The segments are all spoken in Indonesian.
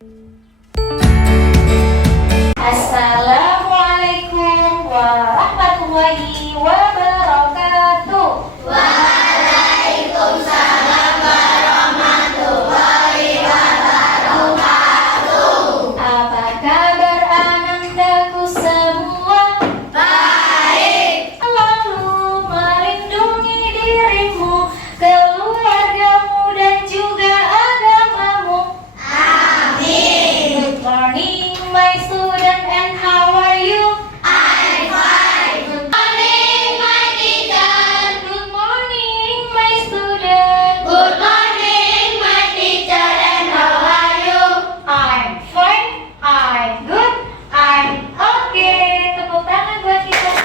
Assalamualaikum warahmatullahi wabarakatuh. Waalaikumsalam warahmatullahi wabarakatuh. Apa kabar anandaku semua? Baik. Lalu melindungi dirimu, keluargamu dan juga agamamu. Amin. Good morning my student, and how are you? I'm fine. Good Morning, my teacher. Good morning my student. Good morning, my teacher. And how are you? I'm fine, I'm good, I'm okay. Tepuk tangan buat kita.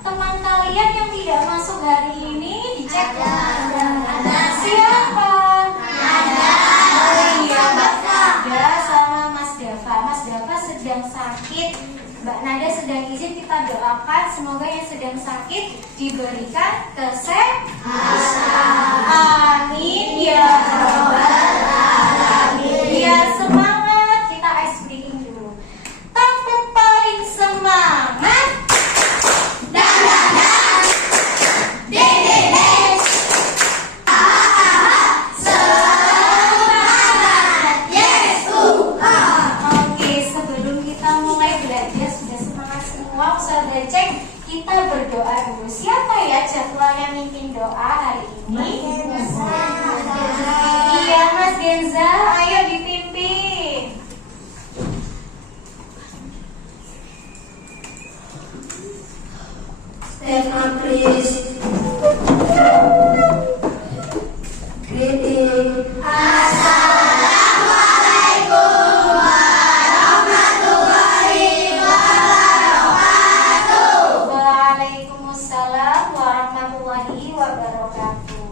Teman kalian yang tidak masuk hari ini dicek. Ada. Siapa? Ada. Oh iya, Mbak Siapa? Nada sama Mas Dava. Mas Dava sedang sakit, Mbak Nada sedang izin. Kita doakan semoga yang sedang sakit diberikan kesehatan. Amin ya rabbal alamin. Ya, semangat. Kita ice breaking dulu. Tepuk paling semangat. Oke, sebelum kita mulai belajar, sudah semangat semua, usah cek. Kita berdoa dulu. Siapa ya jadwal yang mimpin doa hari ini? Iya, Mas Genza, ayo dipimpin. Stand up, please. Greeting. Assalamualaikum warahmatullahi wabarakatuh. Waalaikumsalam warahmatullahi wabarakatuh.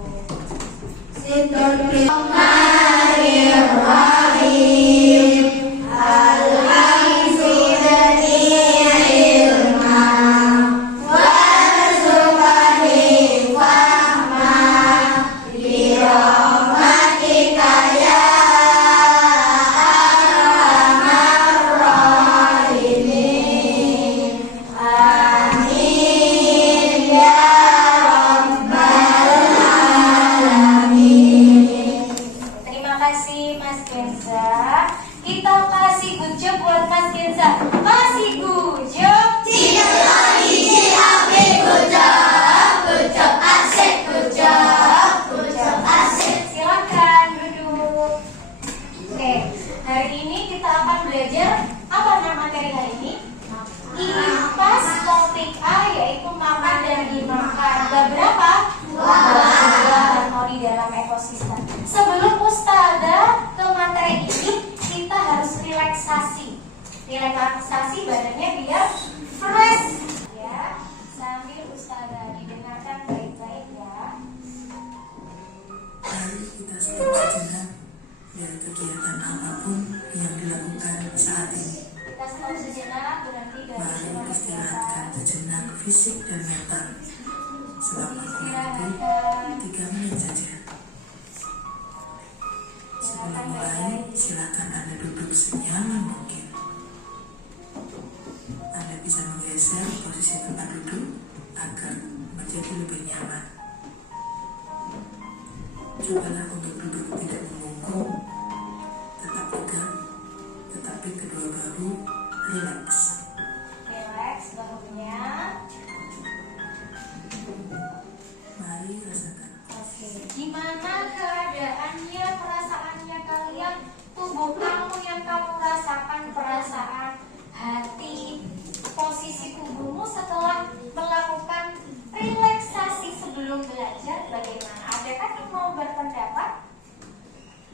Sit down, please. Bismillahirrahmanirrahim. Alhamdulillahirrahmanirrahim. Terima kasih Mas Genza. Kita kasih good job buat Mas Genza. Kasih good job. Silakan duduk. Oke, hari ini kita akan belajar apa nama materi hari ini? IPAS topik A, yaitu makan dan dimakan. Ada berapa? Dua harmoni dalam ekosistem. Sebelum Ustazah ke materi ini, kita harus relaksasi. Relaksasi badannya biar fresh. Ya, sambil Ustazah didengarkan baik-baik ya. Mari kita stop sejenak dari kegiatan apapun yang dilakukan saat ini. Kita stop sejenak, berhenti dari Mari semua istirahatkan kegiatan. sejenak fisik dan mental selama kurang lebih 3 menit saja. Sebelum mulai, silakan Anda duduk senyaman mungkin. Anda bisa menggeser posisi tempat duduk agar menjadi lebih nyaman. Cobalah untuk duduk tidak membungkuk, tetap tegak, tetapi kedua bahu rileks. Relax bahunya. Mari rasakan. Oke, gimana keadaannya, perasaannya kalian? Tubuh kamu yang kamu rasakan, perasaan, hati, posisi tubuhmu setelah melakukan relaksasi sebelum belajar bagaimana? Adakah yang mau berpendapat?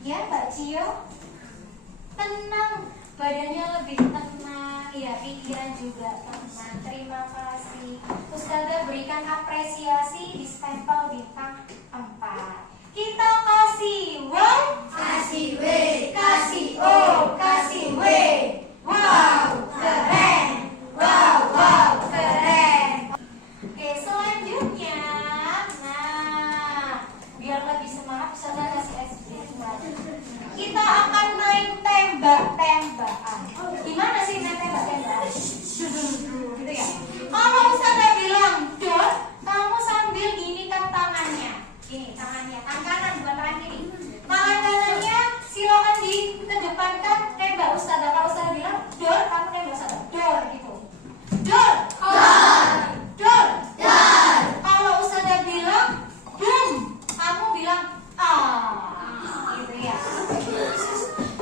Ya, Mbak Cio? Tenang, badannya lebih tenang, ya pikiran juga tenang. Terima kasih. Ustazah berikan apresiasi di stempel bintang 4. Kita kasih wow, Kasih W, kasih O, kasih W. Wow, keren. Wow, wow, keren. Oke, selanjutnya, nah, biar lebih semangat, Ustazah kasih ekspresi. Kita akan main tembak-tembakan. Gimana sih main tembak-tembakan? Gitu ya. Kalau Ustazah bilang dor, kamu sambil gini kan tangannya. Gini tangannya, tangan kanan bukan tangan kiri. Tangan kanannya silakan dikedepankan tembak Ustazah. Kalau Ustazah bilang dor, kamu tembak Ustazah. Dor gitu. Dor. Dor. Kalau Ustazah bilang bum, kamu bilang gitu ya.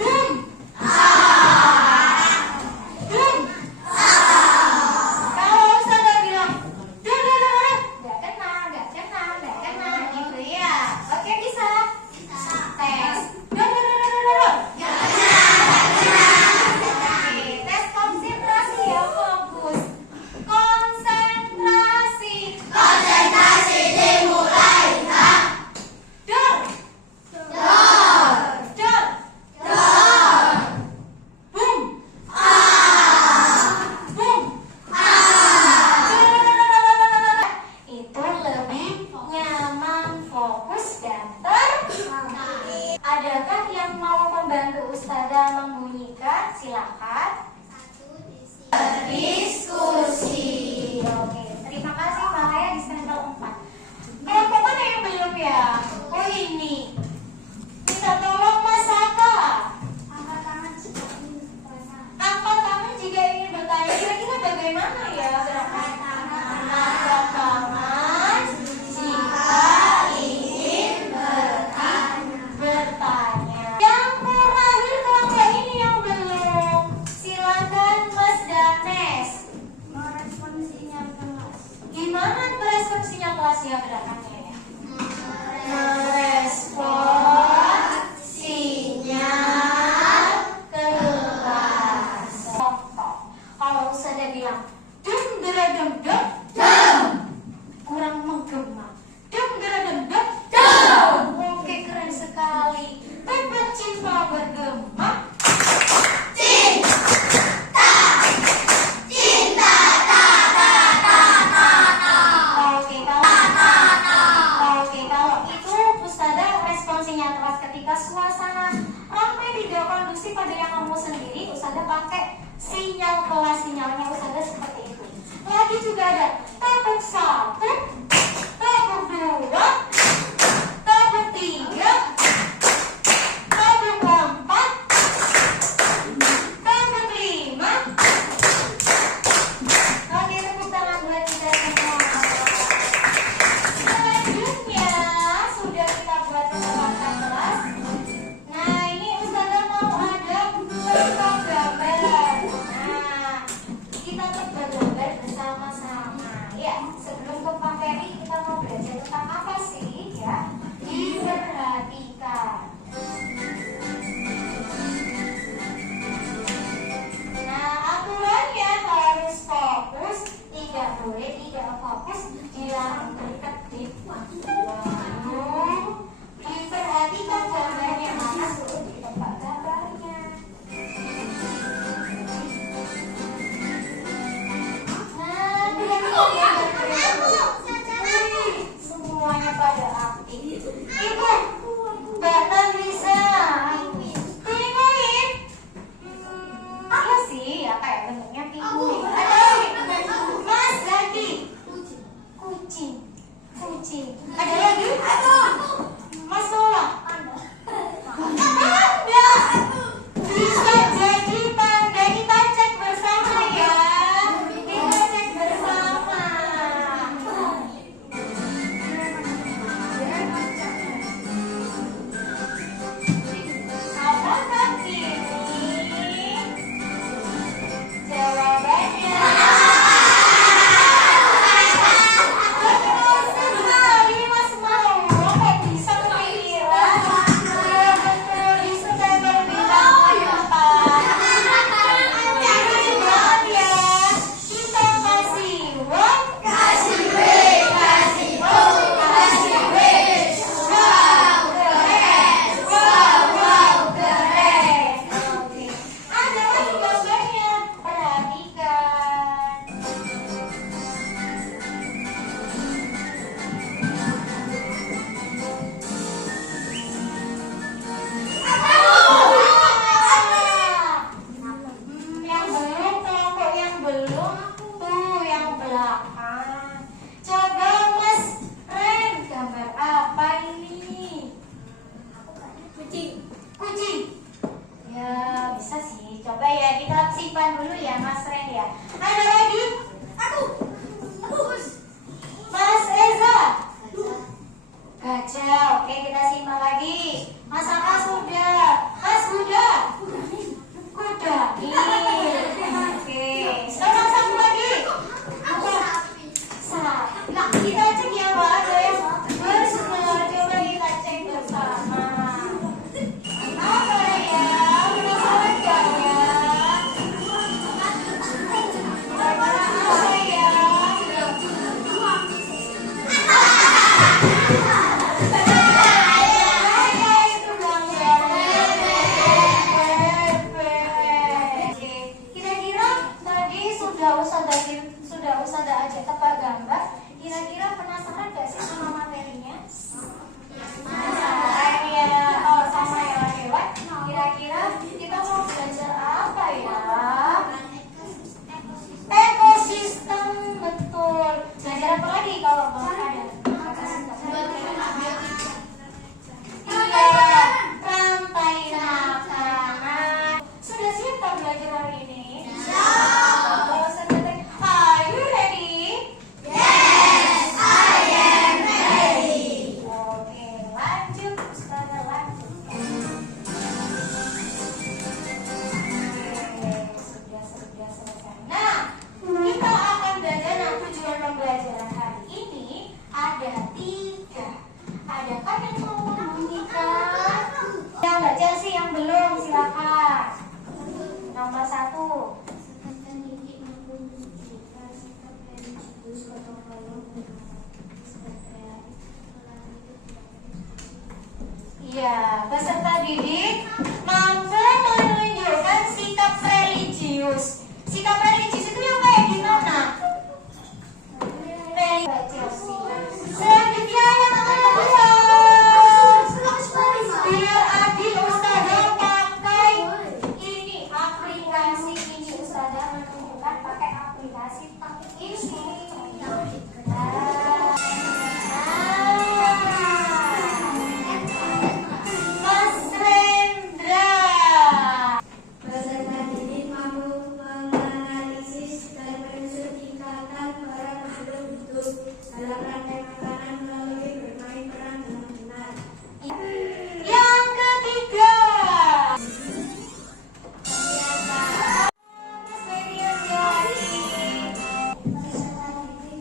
Bum. Bum. Kalau Ustazah bilang dor, nggak kena gitu ya. Oke, bisa? Tes. Dor. Oke, tes konsentrasi ya, fokus. Konsentrasi. Konsentrasi dimulai. Dor. Dor. Bum. Bum. Itu lebih nyaman, fokus, dan adakah yang mau membantu Ustazah membunyikan? Silakan. Diskusi. Oke, terima kasih Mbak Lea di stempel 4. Kelompok mana yang belum ya? Oh ini. Minta tolong Mas Saka. Angkat tangan jika ingin bertanya. Kira-kira bagaimana ya gerakan? Angkat tangan jika ingin bertanya. Yang terakhir kelompok ini yang belum. Silakan Mas Danes. Gimana merespon sinyal kelasnya gerakannya ya? Merespon sinyal kelas. Contoh, kalau Ustazah bilang dum deradem dum dum, kurang menggema. Dum deradem dum dum. Oke, keren sekali. Tebak cinta bergema. Oke, kalau itu Ustazah respon sinyal kelas ketika suasana ramai tidak kondusif pada yang kamu sendiri, Ustazah pakai sinyal kelas, sinyalnya Ustazah seperti itu. Lagi juga ada tepuk 1, tepuk 2, tepuk 3, tepuk 4, tepuk 5. Oke, tepuk tangan buat kita semua. Selanjutnya sudah kita buat peralatan kelas. Nah, ini Ustazah mau ada tebak gambar. Nah, kita tebak gambar bersama-sama. Ya, sebelum ke materi kita mau belajar tentang apa sih simpan dulu ya Mas Ren ya. Ada lagi? Aku. Mas Eza. Gajah. Oke, kita simpan lagi. Mas Aka sudah. Mas Buddha. Kuda. Oke. Sekarang satu lagi. Apa? Sapi. Nah, kita cek ya Pak. Ada yang bersama. Coba kita cek bersama. Apa ya? Penasaran gak ya? Kira-kira apa ya? Ya itu dong ya. Oke. Kira-kira tadi sudah Ustazah ajak tebak gambar. Kira-kira penasaran gak sih sama materinya? Penasaran ya. Oh, sama hewan-hewan. Kira-kira kita mau belajar apa ya? Ekosistem, betul. Belajar apa lagi kalau Bang ada? Iya, rantai makanan. Sudah siap tak belajar hari ini? Kalau saya are you ready? Yes, I am ready. Oke, lanjut. Ustazah lanjut. Sudah selesai. Nah, kita akan belajar. Nah, tujuan pembelajaran hari ini ada 3. Adakah yang mau membunyikan? Yang baca sih, yang belum silakan. Nomor 1. Iya, peserta didik mampu menunjukkan sikap religius. Sikap religius itu yang kayak gimana? Religius. Selanjutnya yang kedua. Biar adil Ustazah pakai ini aplikasi ini. Ustazah menunjukkan pakai aplikasi ini. Mas Rendra. Peserta didik mampu menganalisis dan mensertifikatkan barang makhluk hidup dalam rantai makanan melalui bermain peran dengan benar. Yang ketiga. Mas Medius Yohani. Peserta didik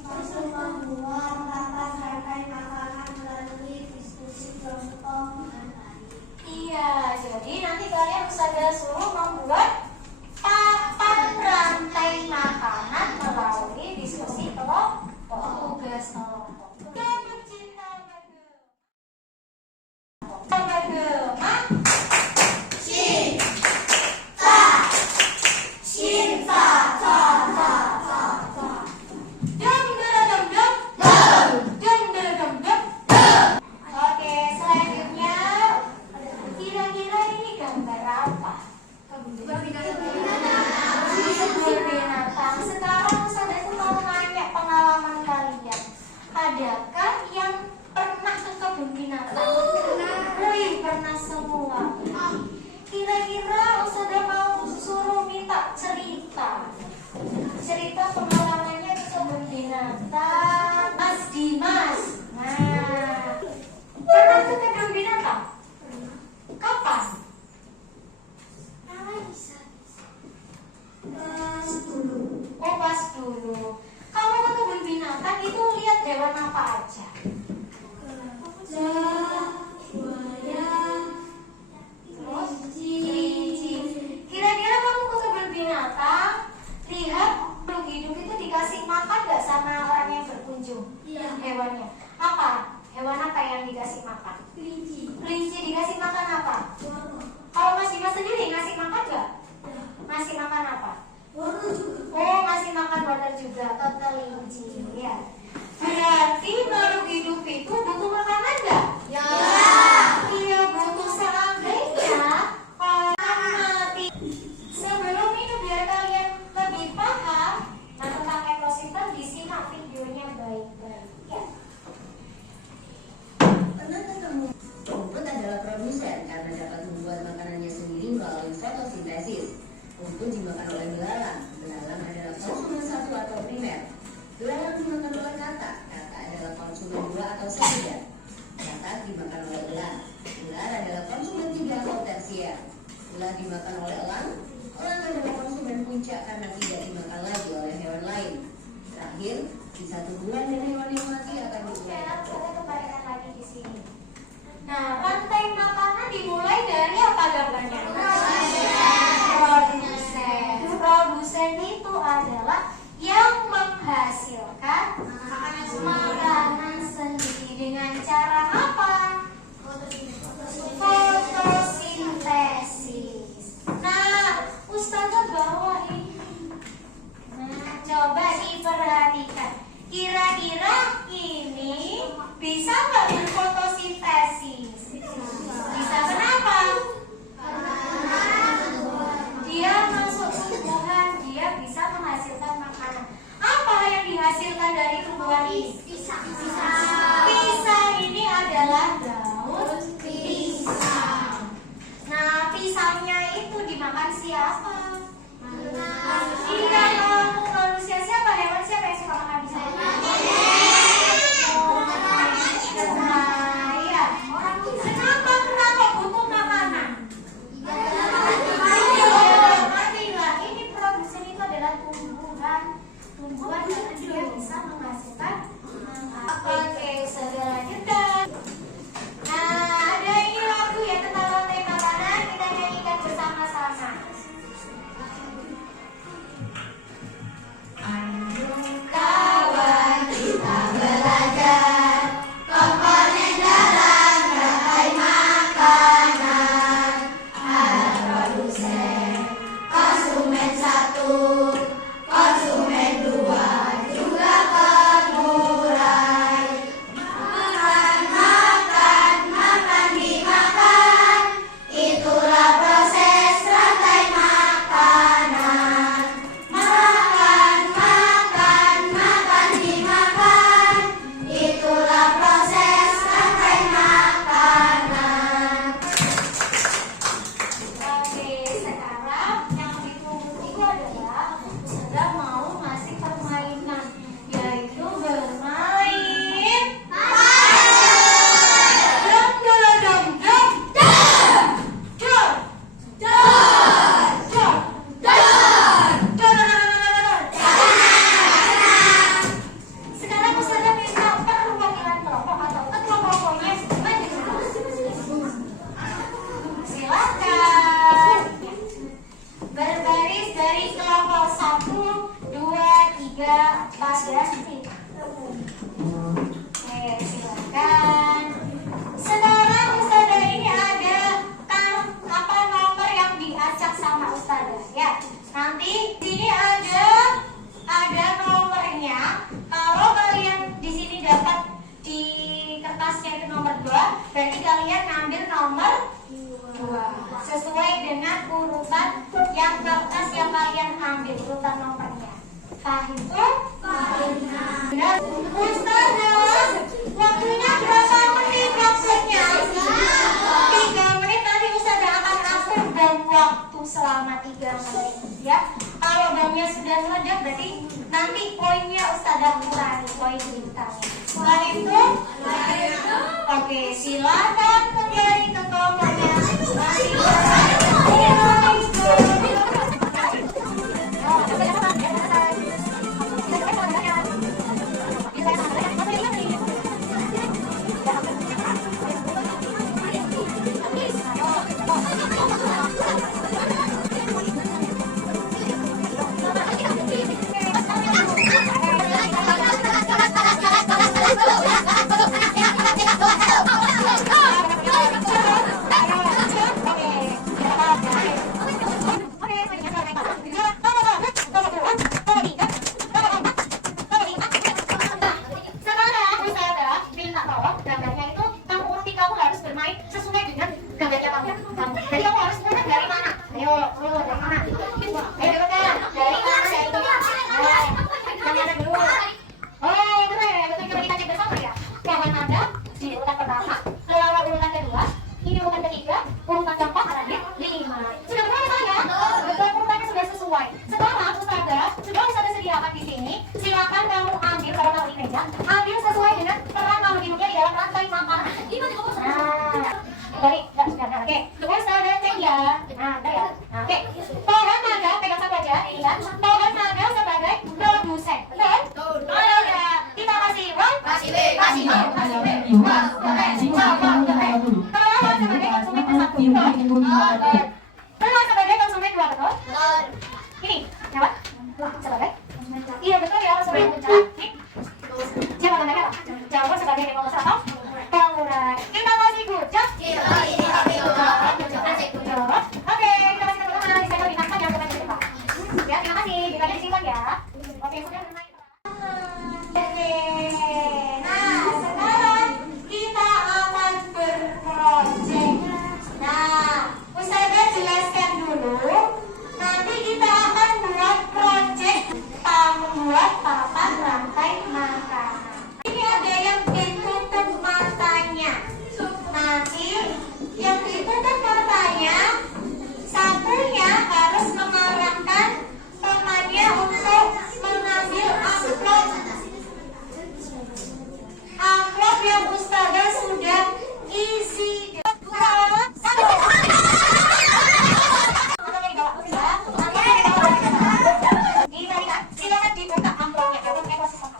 mampu membuat papan rantai makanan melalui diskusi kelompok dengan baik. Iya, jadi nanti kalian Ustazah suruh membuat papan rantai makanan melalui diskusi kelompok. Tugas kelompok. Kelompok cinta bergema. Oke, selanjutnya kira-kira ini gambar apa? Kebun binatang. Sekarang Ustazah mau nanya pengalaman kalian. Adakah yang pernah ke kebun binatang? Wih, pernah semua. Kira-kira Ustazah mau suruh minta cerita pengalamannya ke kebun binatang. Mas Dimas. Nah, pernah ke kebun binatang? Kapan? Oh, pas dulu. Kalau ke kebun binatang itu lihat hewan apa aja? Terus kelinci. Kira-kira kamu ke kebun binatang, lihat makhluk hidup itu dikasih makan gak sama orang yang berkunjung? Hewannya. Apa? Hewan apa yang dikasih makan? Kelinci dikasih makan apa? Kalau Mas Dimas sendiri ngasih makan gak? Ngasih makan apa? Oh, ngasih makan wortel juga ke kelinci ya. Berarti makhluk hidup itu butuh makanan gak? Ya. Iya, butuh. Seandainya orang mati. Sebelum ini biar kalian lebih paham tentang ekosistem, disimak videonya baik-baik ya. Rumput adalah produsen karena dapat membuat makanannya sendiri melalui fotosintesis. Untuk dimakan oleh belalang. Belalang adalah konsumen satu atau primer. Belalang dimakan oleh katak. Katak adalah konsumen dua atau sekunder. Katak dimakan oleh ular. Ular adalah konsumen tiga atau tersier. Ular dimakan oleh elang. Elang adalah konsumen puncak karena tidak dimakan lagi oleh hewan lain. Terakhir, sisa tumbuhan dan hewan yang mati akan Kita diuraikan. kembalikan lagi di sini. Nah, rantai makanan dimulai dari apa gambarnya? Produsen. Produsen itu adalah yang menghasilkan makanan sendiri dengan cara apa? Fotosintesis. Nah, Ustazah bawa ini. Nah, coba diperhatikan. Kira-kira ini bisa nggak berfotosintesis? Bisa, kenapa? Dia masuk tumbuhan, dia bisa menghasilkan makanan. Apa yang dihasilkan dari tumbuhan ini? Pisang ini adalah daun pisang. Nah, pisangnya itu dimakan siapa? Iya, kamu manusia. Siapa hewan siapa yang suka makan pisang? Nah, iya. Kenapa butuh makanan? Marilah, ini produsen itu adalah tumbuhan karena dia bisa menghasilkan oke, selanjutnya. Nah, ada ini lagu ya tentang rantai makanan, kita nyanyikan bersama-sama. Kawan kita belajar komponen dalam rantai makanan. Ada produsen, konsumen satu, konsumen dua, juga pengurai. Makan, dimakan, itulah proses rantai makanan. Makan, dimakan, itulah proses rantai makanan. Oke, sekarang yang ditunggu itu adalah sudah mau ngasih permainan, yaitu bermain dum dum dum dum dum Sekarang Ustazah minta perwakilan kelompok atau ketua kelompoknya maju. Silakan. Berbaris dari kelompok 1, 2, 3, 4 dan 5. Oke, silakan. Sekarang Ustazah ini ada nomor yang diacak sama Ustazah ya. Nanti di sini ada nomornya. Kalau kalian di sini dapat di kertasnya itu nomor 2, berarti kalian ambil nomor 2 sesuai dengan urutan yang kertas yang kalian ambil, urutan nomornya. Paham tuh? Nah, Ustazah, waktunya berapa menit maksudnya? 3 menit. Nanti Ustazah akan atur bom waktu selama 3 menit ya. Kalau bomnya sudah meledak berarti nanti poinnya Ustazah kurangi, poin bintangnya. Setelah itu, oke, silakan kembali ke kelompoknya. Sekarang Ustazah minta tolong gambarnya itu kamu urti, kamu harus bermain sesuai dengan gambarnya kamu. Jadi kamu harus mulai dari mana? Ayo, dari mana? Ayo, dari mana? Yang mana dulu? Oh, keren. Betul, coba kita cek bersama ya. Yang ada di urutan pertama, lalu urutan kedua, ini urutan ketiga, urutan keempat ada di 5. Sudah berapa ya? Betul, urutannya sudah Nah, udah ya. Nah, oke. Pohon mangga, pegang satu aja. Ya. Pohon mangga sebagai produsen. Betul? Oh ya. Kita kasih uang. Kasih B, kasih B, kasih B. Kalau sebagai konsumen satu. Betul. Kalau sebagai konsumen dua, betul? Ini, jawab. Sebagai? Iya betul ya, sebagai pengusaha. Siapa tandanya apa? Jawab sebagai demokrasi atau pengurai. Kita kasih gucap. Jawab. Oke, kita kasih tepuk tangan. Saya lebih nangkap yang kepada kita. Ya, terima kasih. Ditanya disimpan ya. Oke, sudah mulai. Oke. Nah, sekarang kita akan berprojek. Nah, Ustazah jelaskan dulu. Nanti kita akan buat projek membuat papan rantai makanan. Ini ada yang ditutup matanya. Nanti yang ditutup matanya, satunya harus mengarahkan temannya untuk mengambil amplop. Amplop yang Ustazah sudah isi. Silakan dibuka amplopnya. Sekarang ekosistem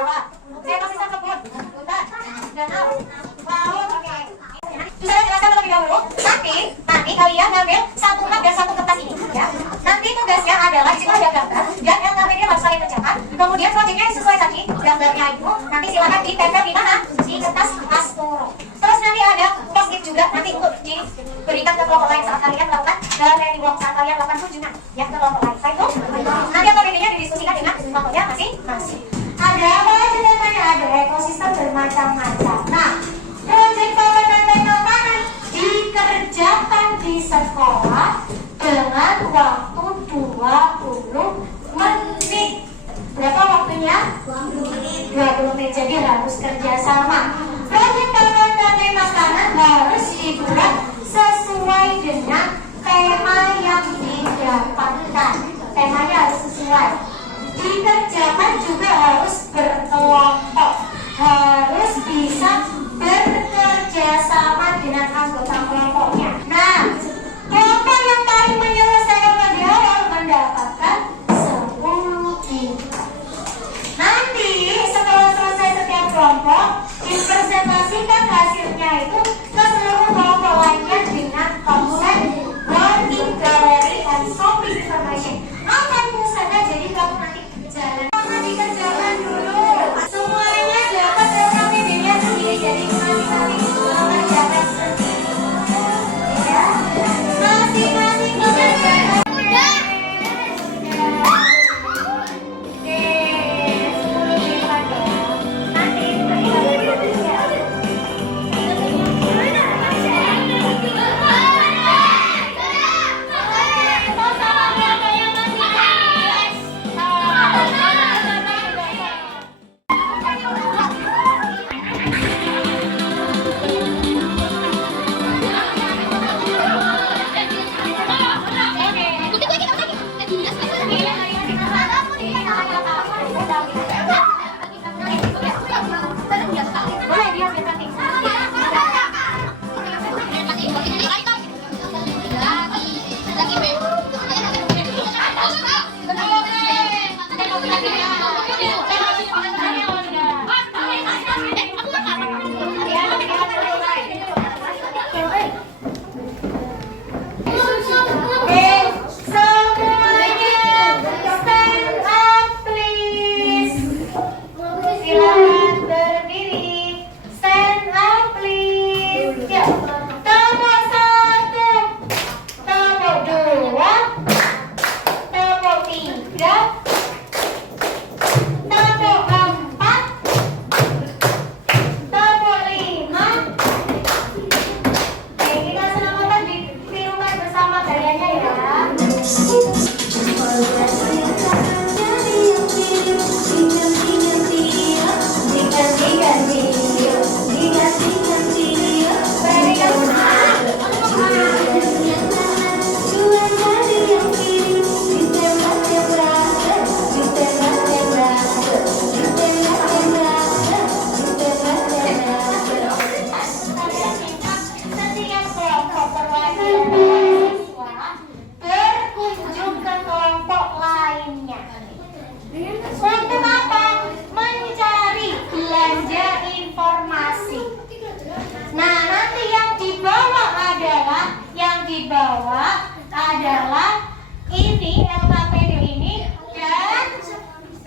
apa? Ekosistem kebun, hutan, danau, laut. Oke. Saya jelaskan terlebih dahulu. Nanti kalian ngambil satu map dan satu kertas ini. Ya. Nanti tugasnya adalah di situ ada gambar dan yang namanya harus saling kerjakan. Kemudian proyeknya sesuai tadi gambarnya itu. Nanti silakan ditempel di mana? Di kertas Astoro. Terus nanti ada post-it juga nanti untuk diberikan ke kelompok lain saat kalian melakukan galeri walk, saat kalian melakukan kunjungan ya ke kelompok lain. Baik, nanti apbd-nya didiskusikan dengan kelompoknya masing-masing. Ada apa ceritanya? Ada ekosistem bermacam-macam. Nah, proyek papan rantai makanan dikerjakan di sekolah dengan waktu 20 menit. Berapa waktunya? 20 menit. Jadi harus kerjasama. Proyek papan rantai makanan harus dibuat sesuai dengan tema yang didapatkan. Temanya harus sesuai. Dikerjakan juga harus berkelompok. Harus bisa bekerja sama dengan anggota kelompoknya. Nah, kelompok yang paling menyelesaikan lebih awal mendapatkan 10 bintang. Nanti setelah selesai setiap kelompok, dipresentasikan hasilnya itu ke seluruh kelompok lainnya dengan dibawa adalah ini, LKPD ini, dan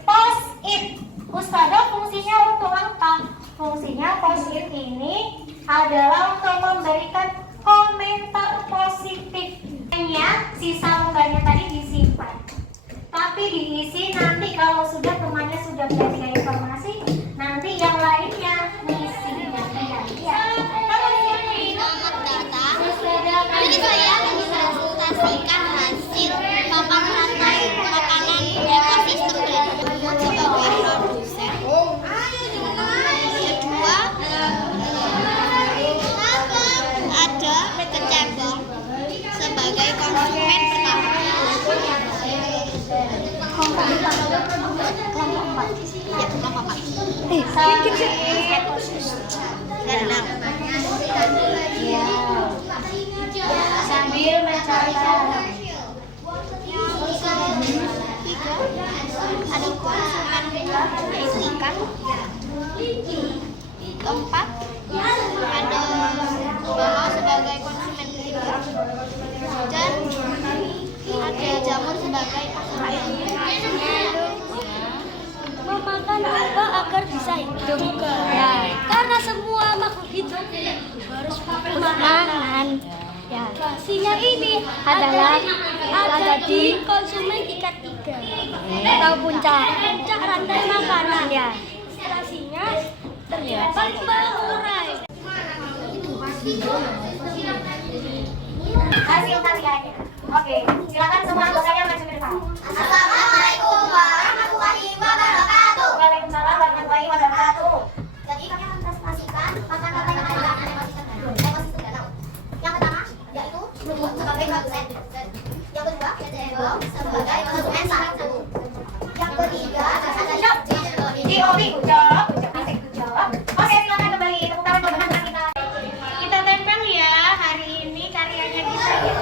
post-it. Ustazah fungsinya untuk apa? Fungsinya post-it ini adalah untuk memberikan komentar positif. Hanya sisa lembarnya tadi disimpan, tapi diisi nanti kalau sudah temannya sudah memberikan informasi, nanti yang lainnya ngisi gantian. Ya. Kalau ini Jadi saya menginvestasikan hasil papan rantai makanan ekosistem dari Lumut sebagai produsen. Kedua, ada kecebong sebagai konsumen pertama. kelompok 4. Ya, kelompok 4. Dan 6. Ya. Sambil mencatat. Ada konsumen yaitu ikan. Keempat, ada bawang sebagai konsumen ketiga. Dan ada jamur sebagai pasangan. Memakan apa agar bisa hidup? Ya, karena semua makhluk hidup harus makan makanan. Ya, pastinya ini adalah ada di konsumen tingkat 3 atau puncak rantai makanan. Ya, pastinya terdapat pengurai. Hasil karyanya. Oke, silakan semua anggotanya maju ke depan. Assalamualaikum warahmatullahi wabarakatuh. Waalaikumsalam warahmatullahi wabarakatuh. Jadi kami akan presentasikan tentang rantai makanan ekosistem danau. Yang pertama yaitu lumut sebagai produsen. Yang kedua cebong sebagai konsumen satu. Yang ketiga ada DOB, good job, asik, good job. Oke, silakan kembali tepuk tangan buat teman-teman kita. Kita tempel ya hari ini karyanya kita ya.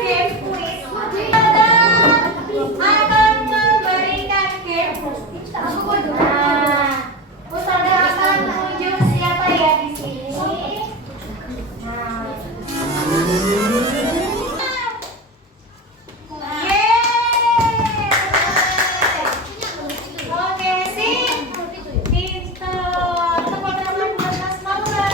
Game quiz akan memberikan game. Nah, Ustazah akan tunjuk siapa ya di sini. Nah. Yeay. Oke sih. Pintar. Tepuk tangan buat Mas Maura.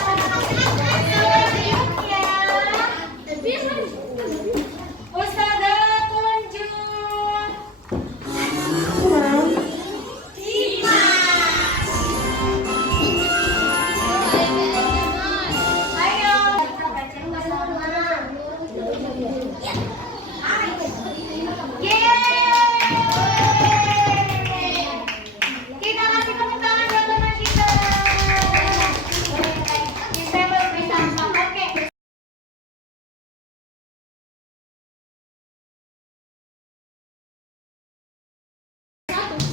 Ustazah tunjuk. Ayo. Kita baca bersama. Yeay. Kita kasih tepuk tangan buat teman kita. Kita bersama. Oke.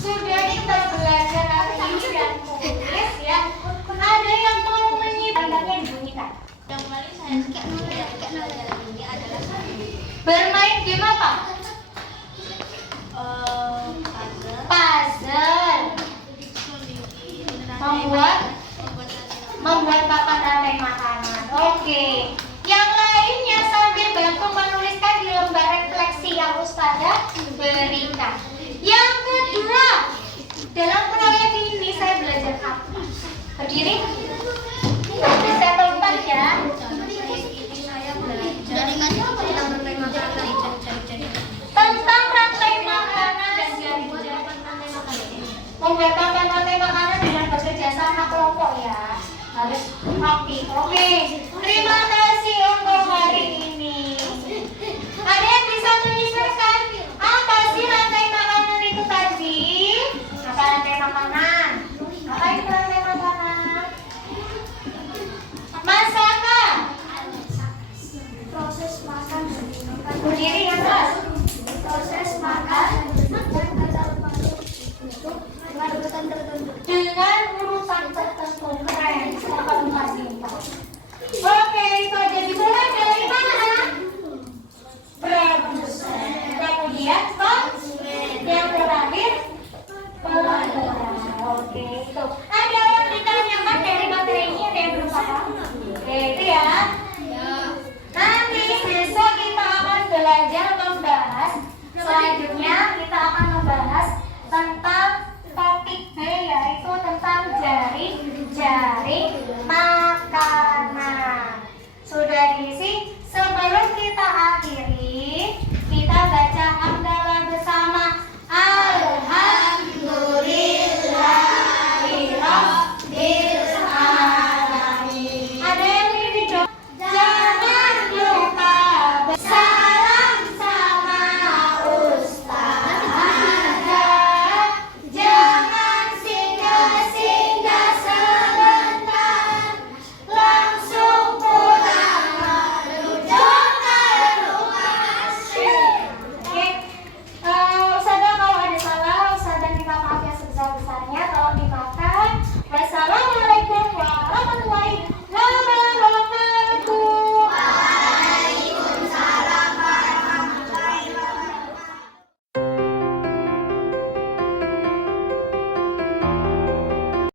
Sudah kita belajar arti dan tulis ya. Ada yang mau menyibukkannya dibunyikan. Bermain game apa? Puzzle. Membuat papan rantai makanan. Oke. Yang lainnya sambil bantu menuliskan di lembar refleksi yang Ustazah berikan. Yang kedua, dalam proyek ini saya belajar apa? Berdiri. Bisa tempat ya. Tentang rantai makanan dan membuat papan rantai makanan dengan bekerja sama kelompok ya. Harus aktif. Oke. Terima kasih untuk hari ini. Ada yang bisa menyesuaikan apa sih rantai makanan itu tadi? Apa rantai makanan? Apa itu rantai makanan? Masakan. Proses makan Berdiri ya Mas. proses makan dan ada masuk untuk dengan urutan tertentu. Dengan